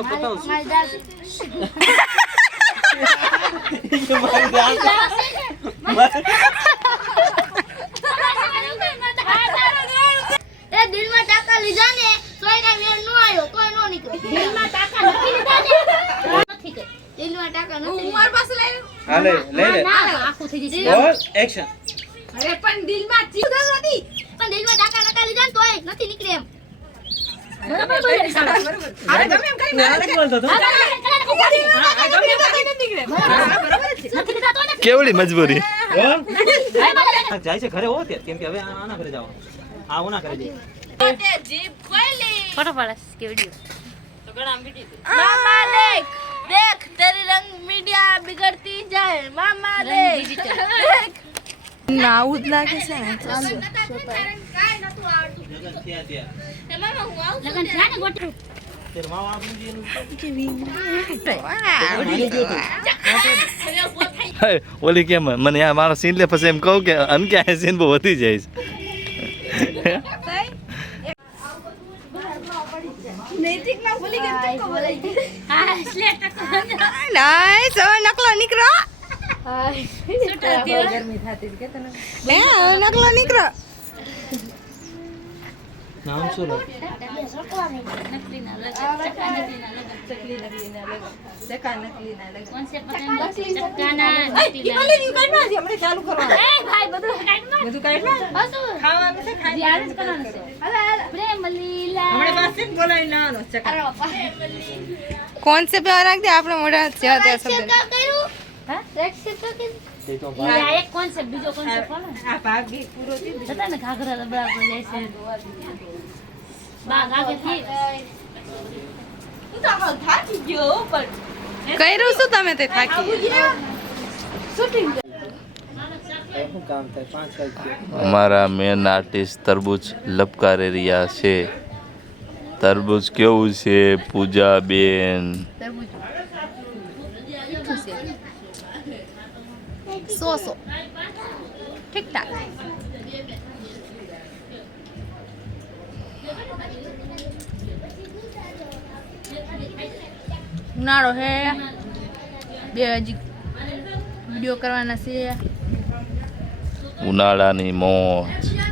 માં પતાવું છું એ દિલમાં ટાકા લીધા ને તોય ના મેળ નો આવ્યો તોય નો નીકળ્યો દિલમાં ટાકા નથી લીધા ને નથી કે દિલમાં ટાકા નથી ઉમર પાસે લાવ્યો હા લે ના આખું થઈ જશે બોલ એક્શન અરે પણ દિલમાં ચીજ નથી પણ દિલમાં ટાકા નતા લીધા ને તોય નથી નીકળે એમ બરાબર બોલે અરે ગમે એમ કરી મારે બોલતો તો કેવડી મજબૂરી બોલ જાય છે ઘરે હો કેમ કે હવે આના ઘરે જાવ આ ઓના ઘરે જઈએ ફોટો પાડસ કે વિડિયો તો ગણા મીટી મામા देख तेरी रंग मीडिया बिगड़ती जाए मामा देख ના ઉદ લાગે છે ને કાઈ નતું આવડતું લગન થયા ત્યાં તે મામા હું આવું લગન થયા ને ગોઠવું તેર માવા આપું જીનું ઓલી કેમ મને આ મારો સીન લે પછી એમ કહું કે અન કે આ સીન બહુ વધી જાય છે નૈતિક ના ભૂલી ગઈ તો બોલાઈ હા સ્લેટ નાઈસ હવે નકલો નીકળો છૂટા ગરમી થાતી કે તને બે નકલો નીકળો નામ શું લે નકલી ના લગન ચક્કા નકલી ના લગન ચકલી નકલી ના લગન ચકા નકલી ના લગન કોણ છે પતંગ ચક્કા ના નકલી ના ઈ કાઢવા છે હમણે ચાલુ કરવાનું એ ભાઈ બધું કાઢમાં બધું કાઢવા બસ ખાવાનું છે ખાઈ યાર જ કરવાનું છે પ્રેમ લીલા હમણે પાસે બોલાઈ નાનો ચકા અરે બાપા કોણ સે पे राख दे आपने मोड़ा ज्यादा શબ્દ કર્યું હા રેક્સિટ તો કે તે તો આ એક કોન્સેપ્ટ બીજો કોન્સેપ્ટ કોણ આ ભાગ બી પૂરો થઈ છતાં ને ઘાઘરા લબડા પર જાય છે બા ગાગે થી હું તો હાલ થાકી ગયો પણ કર્યું શું તમે તે થાકી શૂટિંગ શું કામ થાય 5 વાગ્યે અમારા મેન આર્ટિસ્ટ તરબૂચ લપકારી રહ્યા છે તરબૂચ કેવું છે પૂજા બેન સો ઠીક ઠાક ઉનાળો હે બે હજી વિડીયો કરવાના છે ઉનાળાની મોજ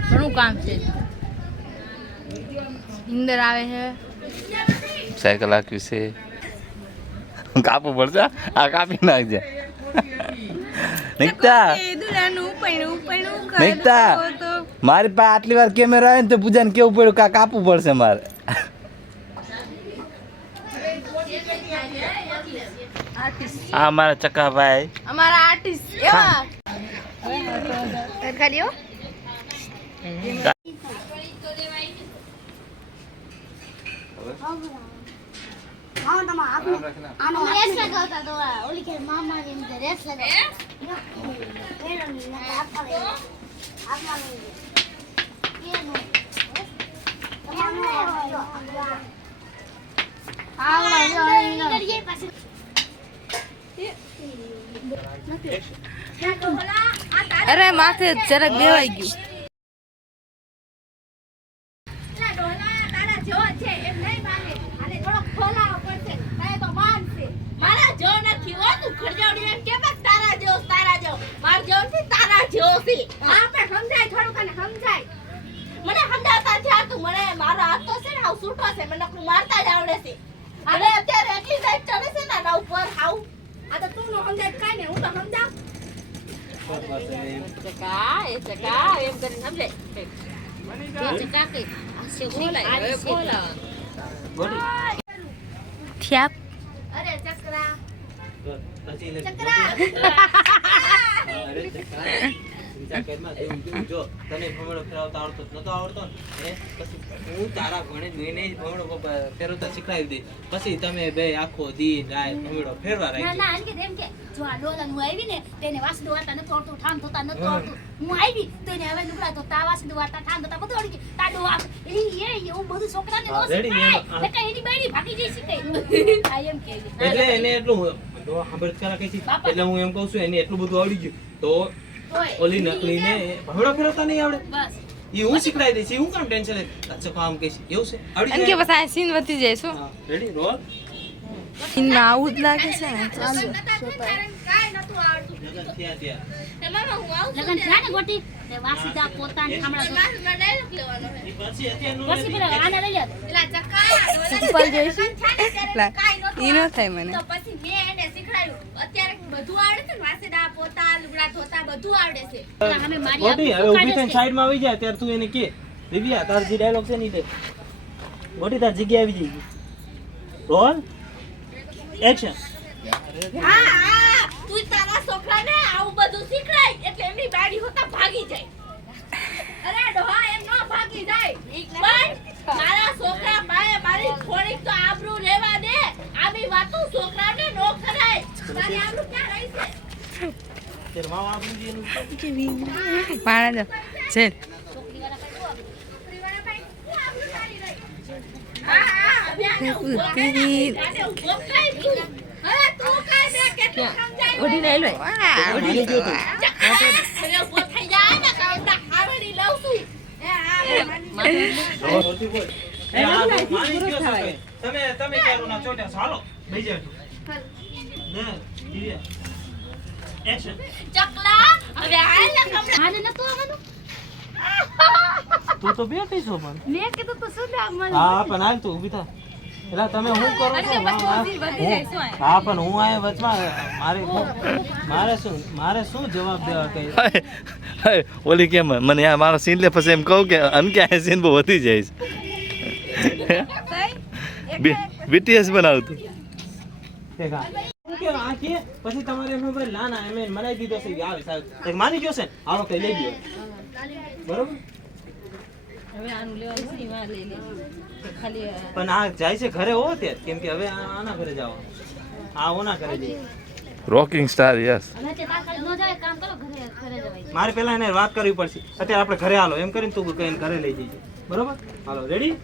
ઘણું કામ છે ઇન્દર આવે છે સાયકલ હાંકવી છે કાપવું પડશે આ કાપી નાખજે નીકતા નીકતા મારી પાસે આટલી વાર કેમેરા આવે ને તો પૂજાને કેવું પડ્યું કા કાપવું પડશે મારે આ મારા ચકાભાઈ અમારા આર્ટિસ્ટ એવા ખાલીઓ આનો રેસ લગાવતા તો ઓલી કે મામા ની અંદર રેસ લગાવતા અરે માથે જરાક બેવાઈ ગયું મારા જો નથી હો તું ખરજાવડી એમ કે બસ તારા જો માર જો થી તારા જો થી હા પણ સમજાય થોડું કને સમજાય મને સમજાવતા છે તું મને મારો હાથ તો છે ને હાવ સૂટો છે મને નકરું મારતા જ આવડે છે અને અત્યારે એટલી સાઈડ ચડે છે ને ના ઉપર હાવ આ તો તું નો સમજાય કાઈ ને હું તો સમજાવ ચકા એમ કરીને સમજાય ચકા કે આસે બોલાય થ્યાપ અરે ચકરા પછી લે ચકરા અરે ચકા કેમાં તેવું જો તને ભમણો ફેરવતા આવડતો નતો આવડતો ને પછી હું તારા ભણે જોઈને ભમણો ફેરવતા શીખડાવી દે પછી તમે બે આખો દી રાત ભમણો ફેરવા ના રાખી ના આન કે એમ કે જો આ ડોલન હું આવી ને તેને વાસડો વાતા ન તોડતો ઠામ થતા ન તોડતો હું આવી તો એને હવે નુકડા તો તા વાસડો વાતા ઠામ થતા બધું અડી ગયું તાડો આ એ એવું બધું છોકરાને નો શીખાય બેટા એની બાયડી ભાગી જઈ શીખાય આ એમ કે એટલે એને એટલું તો સાંભળ કરા કે છે એટલે હું એમ કહું છું એને એટલું બધું આવડી ગયું તો ઓલી નકલીને ભમણો ફેરવતા નહીં આવડે બસ એ હું શીખડાઈ દઈશ હું કામ ટેન્શન લે અચ્છા કામ કે છે એવું છે આવડી એમ કે બસ આ સીન વધી જાય શું રેડી રોલ આવું જ લાગે છે ને કાંઈ નતું આવડતું. લગન થયા ત્યાં. એ મામા હું આવું છું લગન થયા ને ગોટી તે વાસીદા પોતાની ત્યારે ખામડા માસુનો dialogue લેવાનો છે. ઈ પછી અત્યારનું પછી પેલા આને લઈ લે પેલા ચક્કા ચપ્પલ જોઈશે? એટલે ઈ ન થાય મને. તો પછી મેં એને શીખડાયું. અત્યારે બધું આવડે છે ને, વાસીદા, પોતા, લુગડા ધોતા બધું આવડે છે. પેલા અમે મારી ગોટી હવે આપી ઊભી થઈને સાઈડમાં આવી જાય ત્યારે તું એને કે દિવ્યા તાર જે ડાયલોગ છે ને ઈ દે. ગોટી તાર જગ્યા આવી જઈ રોલ એક્શન. હા હા, તું તારા છોકરાને આવું બધું શીખડાય એટલે એમની બાડી હોતા ભાગી જાય. અરે ડોહા એમ ન ભાગી જાય. પણ મારા છોકરા પાસે મારી થોડીક તો આબરૂ રહેવા દે. આવી વાતો છોકરાને ન કરાય. મારી આબરૂ ક્યાં રહી છે? ત્યારે માવા આપું જે એનું માણા છે છોકરીવાળા પાસે શું આબરૂ સારી રહી? હા હા, હવે આને ઊભો તેરી આને ઊભો કરાય તું. હવે તું કાંઈ દે કેટલું સમજાય ઓઢી લઈ લો માની ગયો તું. હવે ઊભો થઈ જાય ને કાંડા ખાવડી લઉં છું. એ હા માની ગોટી બોલ. એ હા, માની ગયો છો ભાઈ. તમે ક્યારો ના ચોટ્યા છો. હાલો બેસી જાવ તું. ને દિવ્યા એક્શન. ચકલા હવે હાલ ને કમળા. મારે નતું આવવાનું તું તો બેઠી છો પણ. મેં કીધું તો શું દે મને હા પણ હાલ તું ઊભી થા. એલા તમે શું કરો છો? હા પણ હું આયા વચમાં મારે શું જવાબ દેવા કઈ? ઓલી કેમ મને આ મારો સીન લે પછી એમ કહું કે અનક્યા સીન બહુ વધી જાય છે બીટીએસ બનાવતું તે કા હું કે આ કે પછી તમારે એમ ભાઈ લાના એમ મનાઈ દીધો છે આવે સાહેબ એક માની ગયો છે ને આવો કઈ લઈ ગયો બરોબર. હવે આનું લેવાનું છે વા લઈ લે ખાલી પણ આ જાય છે ઘરે હો ત્યારે કેમ કે હવે આના ઘરે જાવ આ ઓના ઘરે જઈ રોકિંગ સ્ટાર યસ હવે તે તાકાત ન જાય કામ કરો ઘરે ઘરે જવાય મારે પહેલા એને વાત કરવી પડશે અત્યારે આપણે ઘરે હાલો એમ કરીને તું કઈ ઘરે લઈ જઈએ બરોબર. હાલો રેડી.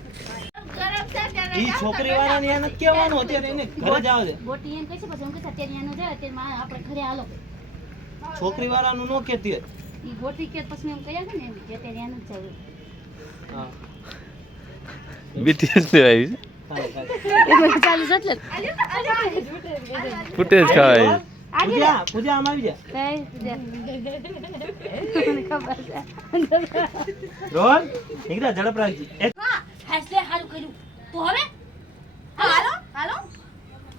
ગરમ છે ત્યારે ઈ છોકરી વાળાને એને કહેવાનું અત્યારે એને ઘરે જાવ છે. ગોટી એમ કહે છે પછી એમ કહે છે અત્યારે એનું જાય અત્યારે આપણે ઘરે હાલો છોકરી વાળાનું નો કહેતી હોય. ઈ ગોટી કે પછી એમ કહ્યા છે ને એમ કે અત્યારે એનું જ જાય હા બીટીએસ લેવા આવી ચાલો ચાલુ છે એટલે છે ફૂટેજ ખાવાય પૂજા આમ આવી જા રોલ એકદા ઝડપ રાખજી. હા હાસલે હારું કર્યું તો હવે હાલો હાલો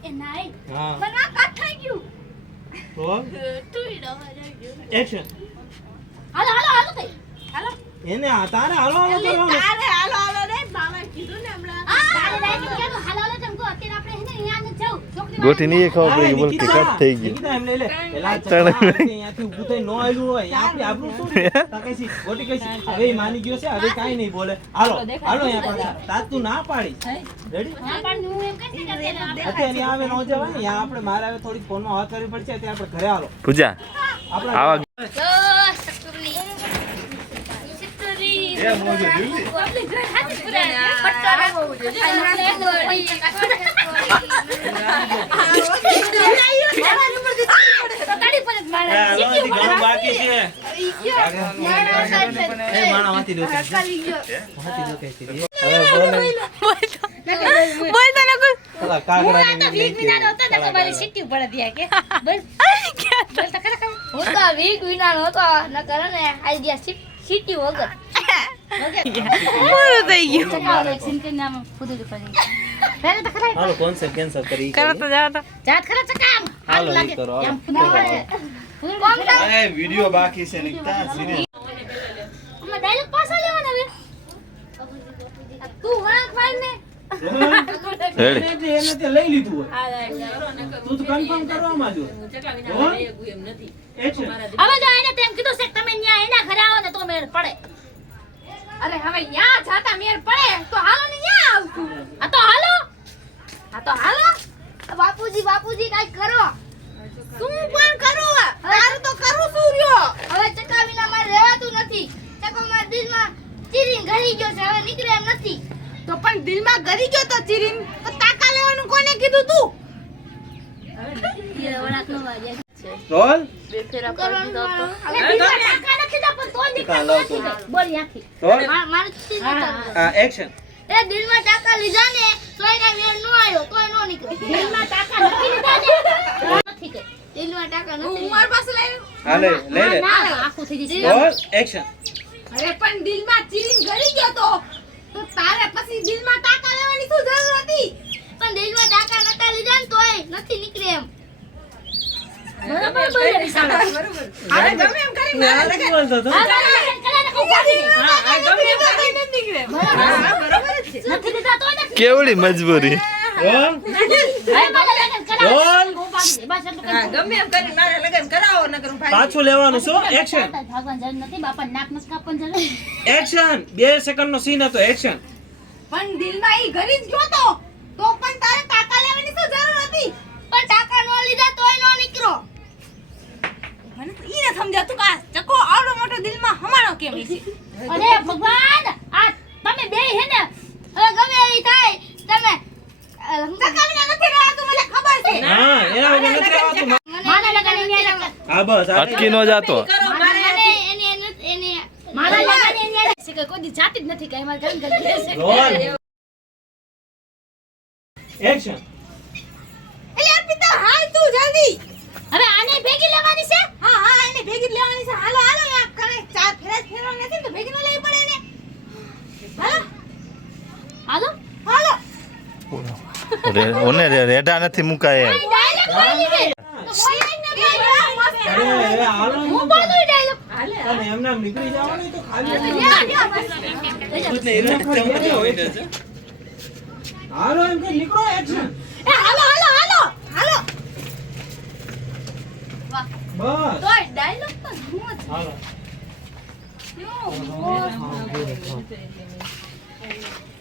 એ નાઈ હા મને આ કાટ થઈ ગયું. રોલ તું ઈ ડોહા જઈ ગયો. એક્શન. હાલો હાલો હાલો કઈ હાલો એને આ તારે હાલો હાલો એટલે કરવાનું. તારે હાલો હાલો રે મામા કીધું ને હમણાં. તારે રાઈટ કેનું હાલો હાલો તેમ કહો અત્યારે આપણે હે ને અહીંયા ન જાવ છોકરી ગોટી નહીં ખાવા હા, પડી બોલ કે નિકિતા, કટ થઈ ગયું નિકિતા એમ લઈ લે. પેલા ચકલા અહીંયાથી ઊભું થઈ નો આયલું હોય. આપણે આપણું શું રે? તા કઈસી, ગોટી કઈસી, હવે ઈ માની ગયો છે, હવે કાંઈ નહીં બોલે. હાલો, હાલો અહીંયા પાછા. તાત તું ના પાડી. રેડી? ના પણ હું એમ કહે છે કે અત્યારે આપણે અત્યારે અહીંયા આવે નો જવાય. અહીંયા આપણે મારે હવે થોડીક ફોનમાં વાત કરવી પડશે. અત્યારે આપણે ઘરે હાલો. પૂજા આપણે આવા આપણી ઘર હાથી પુરાય પટ્ટો બહુ જોઈએ હાલો, હજી ઘણું બાકી છે. એ માણા વાંચી દો. વાંચી દો કઈસી. હવે બોલે. બોલ તને કોઈ પેલા કાગડાની તો વીક વિનાનો હતો ને તમારી સિટી ઉપર હતી કે બસ બોલ તો ખરા હું તો વીક વિનાનો હતો ન કરે ને આઈડિયા સિટી વગર. પૂરું થઈ ગયું ચકાવ એક સિન કે નામ ખુદ જ કરી પહેલા તો ખરા હાલો કોન્સેપ્ટ કેન્સલ કરી. કરો તો જાવ તો જાત ખરા ચકામ હાલો, લાગે ઈ કરો, હાલો. આમ ખુદ વિડિયો બાકી છે નિકતા સિરિયસ અમે ડાયલોગ પાછા લેવાના હવે તું વળાંક માર ને. રેડી એને તે લઈ લીધું હોય. તું તો કન્ફર્મ કરવામાં જો. એક્શન. હવે જો એને તેમ કીધું છે કે તમે ન્યા એના ઘરે આવો ને તો મેળ પડે અરે હવે યા જાતા મેર પડે તો હાલો ને યા આવતું. આ તો હાલો આ તો હાલો. બાપુજી બાપુજી કાઈ કરો. શું પણ કરું? તારું તો કરું શું રહ્યો? હવે ચકાવીના મારે રહેવાતું નથી. ચકો મારા દિલમાં ચીરીન ઘરી ગયો છે, હવે નીકળે એમ નથી. તો પણ દિલમાં ગરી ગયો તો ચીરીન તો તાકા લેવાનું કોને કીધું તું એ વળાક નો વાગ્યા રોલ. કરવાનું મારું. અને દિલમાં ટાકા નથી તો પણ તો નીકળતું નથી ભાઈ. બોલ યાથી રોલ. મારું ચીરી આ એક્શન. એ દિલમાં ટાકા લીધા ને તોય કાઈ મેળ નો આવ્યો તોય નો નીકળે. દિલમાં ટાકા કાકા હું નથી મારી પાસે લઈ હા લે લે લે આખું થઈ જશે રોલ એક્શન અરે પણ દિલમાં ચીરીને ગળી ગયો તો તારે પછી દિલમાં ટાંકા લેવાની શું જરૂર હતી? પણ દિલમાં ટાંકા નતા લીધા ને તોય નથી નીકળે એમ બરોબર બોલે વિશાળો. અરે ગમે એમ કરી મારે લગન બોલતો તો હા, બરોબર છે. કલાને કહું પાછી. હા ગમે એમ કરી નથી નીકળે. હા બરોબર જ છે. નથી લીધા તો નથી. કેવડી મજબૂરી. રોલ હવે મારે લગન કરાવો. રોલ. હું પાછી. બસ એટલું હા કહી દઉં. ગમે એમ કરી મારે લગન કરાવો નકર હું ભાગી પાછું લેવાનું શું એક્શન ભગવાન જરૂર નથી બાપા નાક નસ કાપવાની જરૂર. એક્શન 2 સેકન્ડનો સીન હતો એક્શન પણ દિલમાં ઈ ગળી જ ગયો તો પણ તારે ટાંકા લેવાની શું જરૂર હતી? પણ ટાંકા નો લીધા તોય નો નીકળો મને તો ઈ ન સમજાતું કે આ ચકો આવડો મોટો દિલમાં હમાણો કેમ છે? અરે ભગવાન આ તમે બે હે ને હવે ગમે એવી થાય તમે ચકાવીને નથી રહેવાતું મને ખબર છે. હા એના વગર નથી રહેવાતું મારા લગન એની હારે કર. હા બસ આ અટકી નો જાતો. કરો મારે મને એની મારા લગન એની હારે છે કે કોઈ દી જાતી જ નથી કઈ મારે ઘર ઘર છે. રોલ એક્શન એટલે અર્પિતા હાલ તું જલ્દી. હવે આને ભેગી લેવાની છે. હા હા એને ભેગી જ લેવાની છે. હાલો હાલો યાર કણે ચાર ફેરવાની નથી ને તો ભેગી ન લેવી પડે એને. હાલો હાલો હાલો ઓને રેઢા નથી મુકાય એમ. ડાયલોગ બોલી દે. અરે અરે હાલો હું બોલું ડાયલોગ. અને એમને આમ નીકળી જવાનું તો ખાલી હાલો એમ કે નીકળો એક્શન એ હાલો હાલો હાલો હાલો. બસ તોય ડાયલોગ તો હું જ હાલો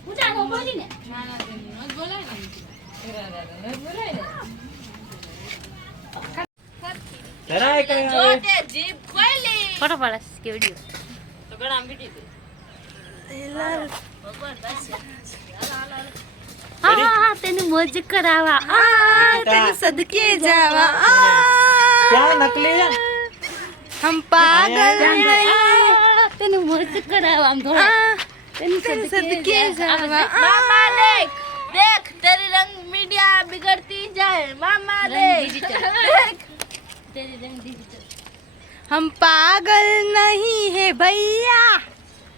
ઊંચા નો બોલી ને. જરાય કઈ જો આવે તે જીભ ખોલી ફોટો પાડસ કે વિડિયો. તો ગળા મીઠી દે ભગવાન બસ હા હા તને મોજ કરાવા. તને સદકે જાવા ક્યાં નકલી હમ તને મોજ કરાવા આમ થોડા. તને સદકે જાવા મામા દેખ देख तेरी रंग मीडिया बिगड़ती जाए मामा देख તેરી રંગ digital. हम पागल नहीं है भैया.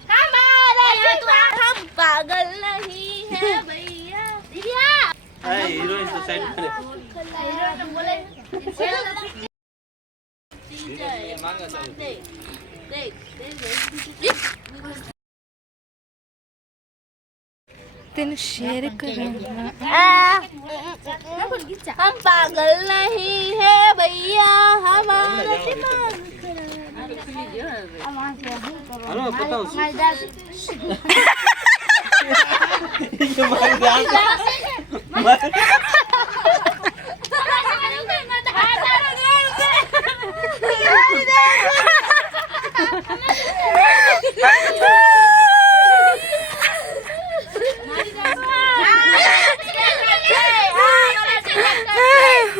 हमारा हम पागल नहीं है भैया दिव्या હા હિરોઈન તો સાઈડ કરે માંગા ચાલુ देख देख तेन शेर करूंगा. हम पागल नहीं है भैया हमारा दिमाग હાલો બતાવું છું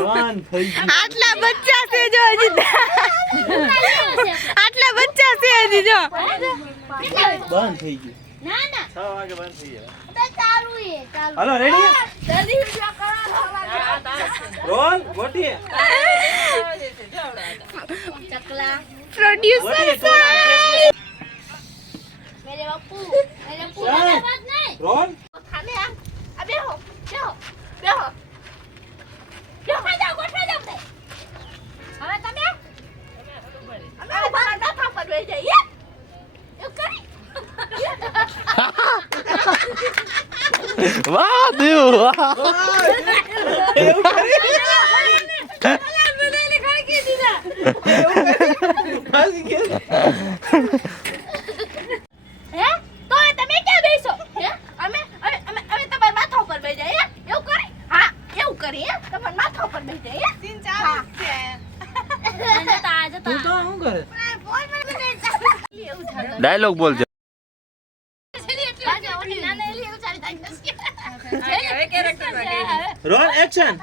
બંધ થઈ ગયું આટલા બચ્ચા છે જો હજી આટલા બચ્ચા છે હજી જો. બંધ થઈ ગયું ના ના 6 વાગે બંધ થઈ જાય તો ચાલુ है चालू હાલો રેડી जल्दी वीडियो करो રોલ ગોટી चकला પ્રોડ્યુસર मेरे बापू ચાલ. बात नहीं રોલ खाने आ अबे हो बेहो बेहो बेहो खा जाओ बे હવે તમે અમે તમારા દાતા પર બેસી જઈએ એવું કરી વાહ દેવ વાહ. હે તો તમે ક્યાં બેસો હે અમે અમે અમે અમે તમારા માથા ઉપર બેસી જઈએ એવું કરી હા એવું કરી હે તમારા માથા ઉપર બેસી જઈએ સીન ચાલુ છે જતા તું તો શું કરે ફોન મને એવું થાય ડાયલોગ બોલજો. રોલ એક્શન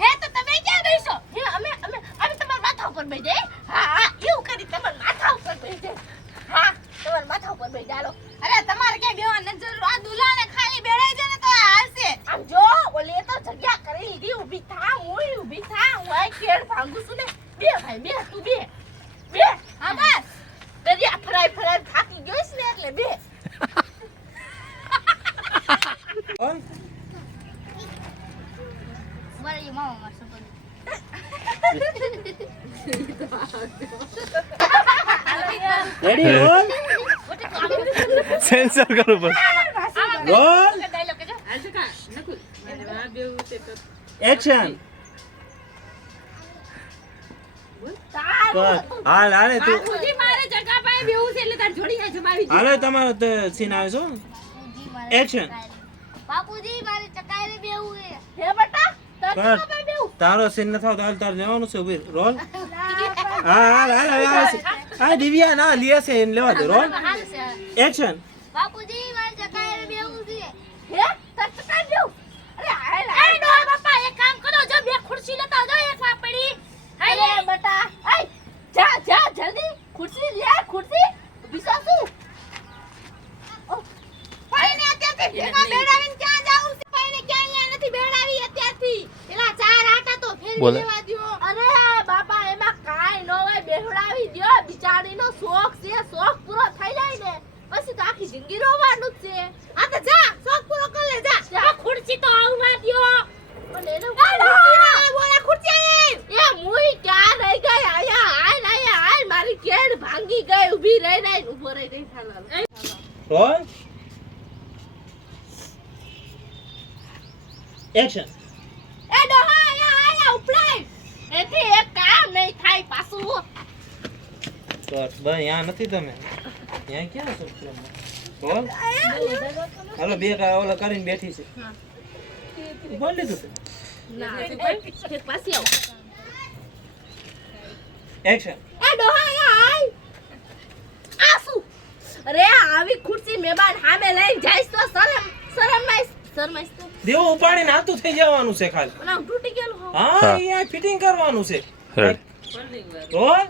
હે તો તમે ક્યાં બેસો હે અમે અમે અમે તમારા માથા ઉપર બેસી જઈએ હા હા એવું કરી તમારા માથા ઉપર બેસી જઈએ હા તમારા માથા ઉપર બેસી જાલો અરે તમારે ક્યાં બેવાની જરૂર આ દુલાને ખાલી બેડાઈ જાય ને તો હાલશે. આમ જો ઓલે તો જગ્યા કરી લીધી ઊભી થા હું ઊભી થા હું આ કેળ ભાંગું છું ને મારી મામા માર સપોર્ટ રેડી રોલ સેન્સર કરવું પડે રોલ ડાયલોગ કેજો એક્શન હાલ હાલે તું બાપુજી મારે જગા પાસે બેવું છે એટલે તાર જોડી ને જમાવી હાલે તમારો સીન આવે છો Action. બાપુજી મારે ચકાઈ બેવું છે હે બેટા તાર કર. જગા પાસે બેવું તારો સીન ન થાવ તો હાલ તાર લેવાનું છે ઉભી રોલ હા હાલ હાલ આ દિવ્યા ના લે છે એને લેવા દે રોલ હાલ છે એક્શન બાપુજી મારે ચકાઈ બેવું છે હે તાર જગા બેવું અરે હાલ હાલ એ નો બાપા એક કામ કરો જો બે ખુરશી લેતા જાઓ એક માં પડી અરે બેટા આય જા જા જલ્દી ખુરશી લે ખુરશી બીસા શું પાઈને અત્યારથી ભેગા બેડાવીને ક્યાં જાવું છે પાઈને ક્યાં અહીંયા નથી બેડાવી અત્યારથી પેલા ચાર આટા તો ફેરવી બોલે. લેવા દ્યો અરે બાપા એમાં કાઈ ન હોય બેહડાવી દ્યો બિચારીનો શોખ છે શોખ પૂરો થઈ જાય ને પછી તો આખી જિંદગી રોવાનું જ છે આ તો જા શોખ પૂરો કર લે જા જા ખુરશી તો આવવા દ્યો પણ એને બોલે ખુરશી આય એ મુઈ ક્યાં રહી ગઈ આયા હાલ મારી કેડ ભાંગી ગઈ ઊભી રહી રહી ઊભો રહી ગઈ થાલા રોલ એક્શન એ ડોહા આયા ઉપલાય એથી એક કામ નહીં થાય પાછું તો ભાઈ અહીંયા નથી તમે અહીંયા ક્યાં છો રોલ હાલો બે કા ઓલા કરીને બેઠી છે બોલ લીધું છે ના એક પાછી આવ એક્શન એ ડોહા આય આ શું અરે આવી ખુરશી મહેમાન સામે લઈને જાઈશ તો શરમાઈશ તો દેવો ઉપાડીને હાથું થઈ જવાનું છે ખાલી અને આમ તૂટી ગયેલું હો હા હા. અહીંયા ફિટિંગ કરવાનું છે હેડ. રોલ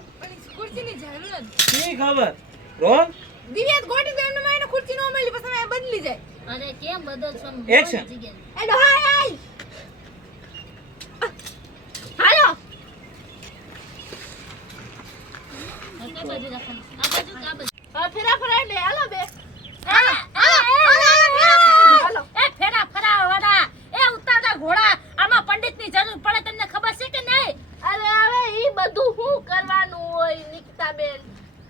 ખુરશીની જરૂર જ શી ખબર રોલ દિવ્યાત ગોટી દેવને માઈને ખુરશી નો મળી પછી આ બદલી જાય અરે કેમ બદલશો Action. એ ડોહા આય હાલો કઈ બાજુ રાખવાનું આ બાજુ કે આ બાજુ ફેરા ફરાય લે હાલો બે હાલો હાલો એ ફેરા ફરા વાળા એ ઉતારતા ઘોડા આમાં પંડિતની જરૂર પડે તમને ખબર છે કે નહીં અરે હવે ઈ બધું શું કરવાનું હોય નિકિતાબેન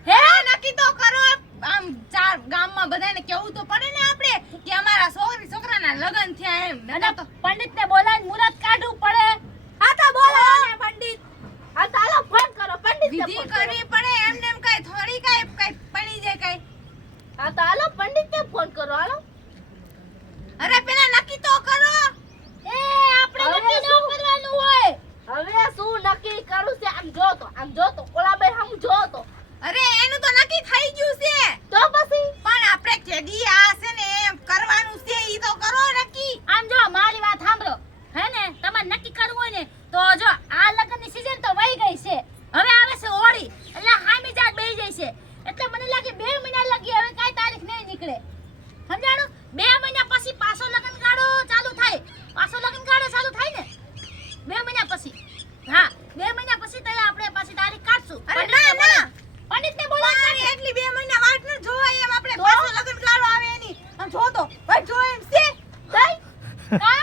હે નક્કી તો કરો આમ ચાર ગામમાં બધાને કેવું તો પડે ને આપણે કે અમારા છોકરાના લગન થયા એમ અને પંડિતને બોલાવીને મુહૂર્ત કાઢવું પડે આ તો બોલો ને પંડિત આ તો હાલો ફોન કરો પંડિત વિધિ કરવી પડે એમને એમ કઈ થોડી કઈ પડી જાય કઈ આ તો હાલો પંડિત ને ફોન કરો હાલો અરે પેલા નક્કી તો કરો એ આપણે નક્કી ન કરવાનું હોય હવે શું નક્કી કરું છે આમ જો તો ઓલા ભાઈ આમ જો તો અરે એનું તો નક્કી થઈ ગયું છે તો પછી પણ આપણે કેદી આ છે ને એમ કરવાનું છે ઈ તો કરો નક્કી આમ જો મારી વાત સાંભળો હે ને તમારે નક્કી કરવું હોય ને તો જો આ લગ્નની સીઝન તો વહી ગઈ છે હવે આવે છે હોળી એટલે હામી જાત બેહી જાય છે એટલે મને લાગે 2 મહિના લગી હવે કાઈ તારીખ નહીં નીકળે સમજાણો 2 મહિના પછી પાછો લગ્ન ગાળો ચાલુ થાય ને 2 મહિના પછી હા 2 મહિના પછી તો આપણે પાછી તારીખ કાઢશું અરે ના પંડિતને બોલાવી એટલી 2 મહિના વાટ ન જોવાય એમ આપણે પાછો લગન ગાળો આવે એની આમ જો તો ભાઈ જો એમ છે કઈ કા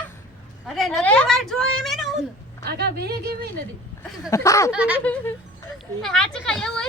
અરે નથી વાટ જો એમ એનું આગા બે કેવી નથી હાચું કઈ એવું